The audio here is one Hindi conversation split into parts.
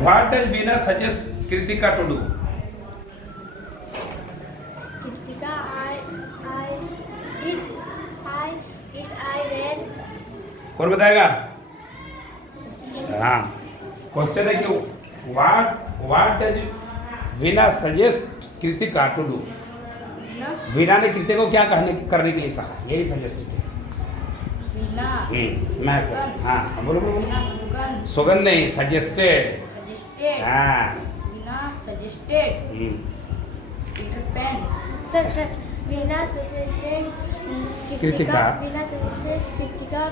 What does Veena suggest Kritika to do? Kritika, I read. कौन बताएगा? हाँ, क्वेश्चन है कि what does Veena suggest Kritika to do? Veena ने कृतिका को क्या करने के लिए कहा? यही सजेस्ट किया। मैं हाँ बोलो सुगंध नहीं, सजेस्टेड। हाँ Veena suggested Peter Pan. Sir, Veena suggested Kritika. Veena suggested Kritika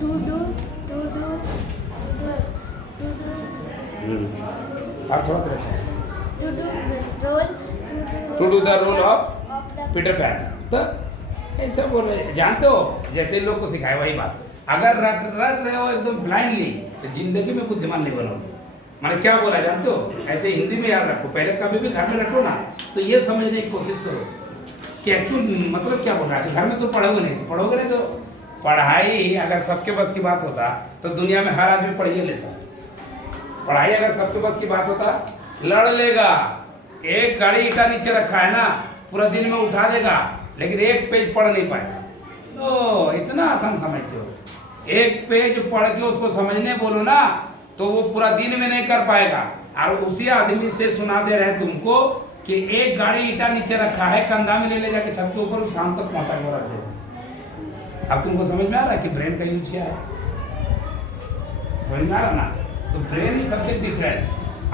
to do आप थोड़ा तो अच्छा to do the role of the Peter pan. तो ऐसा बोल रहे, जानते हो जैसे लोग को सिखाए वही बात। अगर रट रहे हो एकदम ब्लाइंडली तो जिंदगी में बुद्धिमान नहीं बनोगे। मैंने क्या बोला जानते हो? ऐसे हिंदी में याद रखो, पहले कभी भी घर में रटो ना तो ये समझने की कोशिश करो कि एक्चुअल मतलब क्या बोल रहा है। घर में तो पढ़ोगे नहीं तो पढ़ाई अगर सबके बस की बात होता तो दुनिया में हर आदमी पढ़ ही लेता। पढ़ाई अगर सबके बस की बात होता लड़ लेगा। एक गाड़ी ईटा नीचे रखा है ना, पूरा दिन में उठा देगा लेकिन एक पेज पढ़ नहीं पाएगा। तो इतना आसान समझते हो? एक पेज पढ़ के उसको समझने बोलो ना तो वो पूरा दिन में नहीं कर पाएगा। और उसी आदमी से सुना दे रहे हैं तुमको कि एक गाड़ी ईटा नीचे रखा है, कंधा में ले जाके छत के ऊपर शाम तक पहुंचा के रख दो। अब तुमको समझ में आ रहा है कि ब्रेन का यूज क्या है? समझ में आ रहा ना? तो ब्रेन इज सब्जेक्ट डिफरेंट।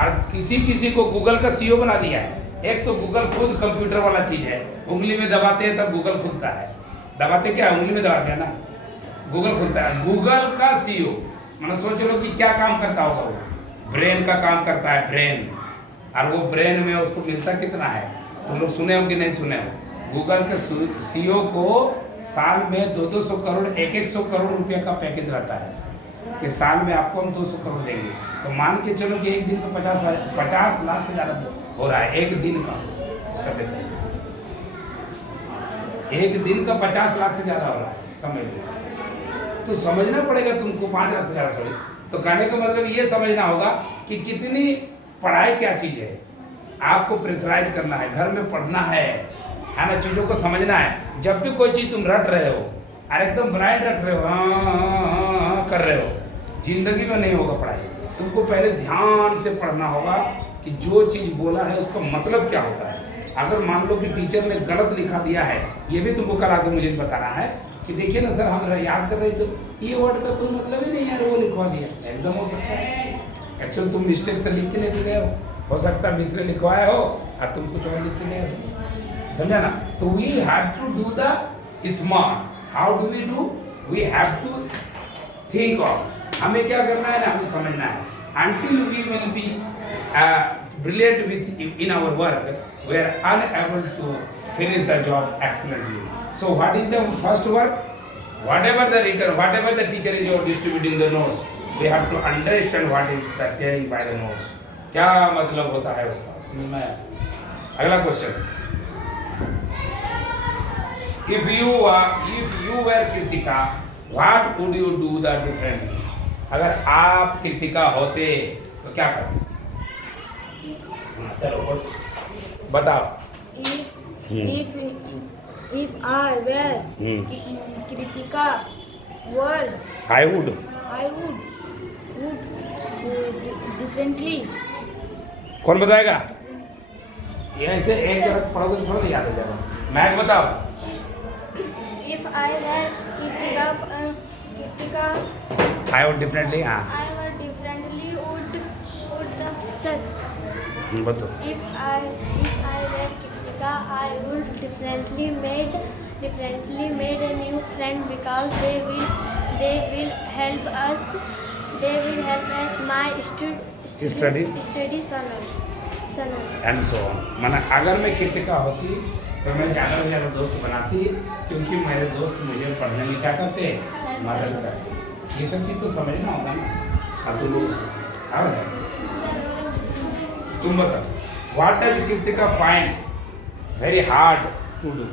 और किसी को गूगल का सीईओ बना दिया है। एक तो गूगल खुद कंप्यूटर वाला चीज है, उंगली में दबाते हैं तब गूगल खुलता है। दबाते क्या है? उंगली में दबाते हैं ना, गूगल खुलता है। गूगल का सीईओ मतलब सोच लो कि क्या काम करता होगा वो? ब्रेन का काम करता है, ब्रेन। और वो ब्रेन में उसको मिलता कितना है? तुम लोग सुने हो कि नहीं सुने हो? गूगल के सीईओ को साल में 200 करोड़ 100 करोड़ रुपये का पैकेज रहता है कि साल में आपको हम 200 करोड़ देंगे। तो मान के चलो कि एक दिन का 50 लाख से ज़्यादा हो रहा है। एक दिन का उसका वेतन एक दिन का 50 लाख से ज़्यादा हो रहा है, समझ लो। तो समझना पड़ेगा तुमको 5 लाख से ज़्यादा। सॉरी, तो कहने का मतलब ये समझना होगा कि कितनी पढ़ाई क्या चीज़ है। आपको प्रेशराइज करना है, घर में पढ़ना है ना, चीज़ों को समझना है। जब भी कोई चीज़ तुम रट रहे हो और एकदम ब्राइट रट रहे हो, हाँ कर रहे हो, जिंदगी में नहीं होगा पढ़ाई। तुमको पहले ध्यान से पढ़ना होगा कि जो चीज़ बोला है उसका मतलब क्या होता है। अगर मान लो कि टीचर ने गलत लिखा दिया है, ये भी तुमको कल आके मुझे बताना है कि देखिए ना सर हम याद कर रहे थे ये वर्ड का कोई मतलब ही नहीं है, वो लिखवा दिया। एकदम हो सकता है एक्चुअल तुम मिस्टेक से लिख के लेके गए हो सकता है मिस ने लिखवाया हो और तुम कुछ और लिख के गए हो। समझा ना? तो we have to do the smart. How do? We have to think of. हमें क्या करना है ना, हमें समझना है। Until we will be brilliant in our work, we are unable to finish the job excellently. So what is the first work? Whatever the teacher is distributing the notes, we have to understand what is the telling by the notes. क्या मतलब होता है उसका, समझ में आया? अगला question, if you were Kritika, what would you do that differently? अगर आप कृतिका होते तो क्या करते? चलो बताओ। If I were Kritika, I would differently. कौन बताएगा? ये ऐसे एक जगह पढ़ोगे तो थोड़ा याद हो जाएगा। मैं बताओ। If I were Kritika, I would differently, हाँ। I would differently would sir. बताओ। If I were Kritika, I would differently made a new friend because they will help us. They will help us my Study and so on. माना अगर मैं कृतिका होती तो मैं ज़्यादा से ज़्यादा दोस्त बनाती, क्योंकि मेरे दोस्त मुझे पढ़ने में क्या करते हैं, मदद करते। ये सब चीज़ तो समझना होगा ना। अब तुम लोग तुम बताओ, what does Kritika find very hard to do?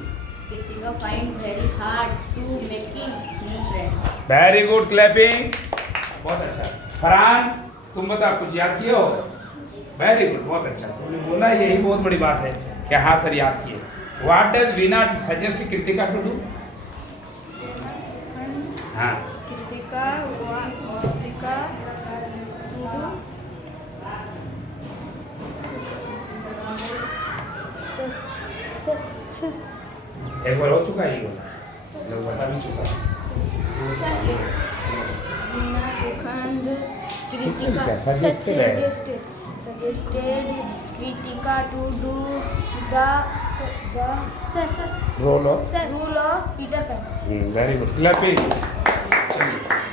Kritika find very hard to making new friends. Very good, clapping, बहुत अच्छा। फरहान, तुम बता कुछ याद किए हो? वेरी गुड, बहुत अच्छा। तुमने बोला यही बहुत बड़ी बात है कि हाँ सर याद किए। What does Veena suggest Kritika to do? हाँ कृतिका एक बार हो चुका है ये वाला, लोग बता भी चुका है। वीना सुखंद Second क्या? Suggested है। suggested Kritika to do the role of rule of Peter Pan. Very good, clapping.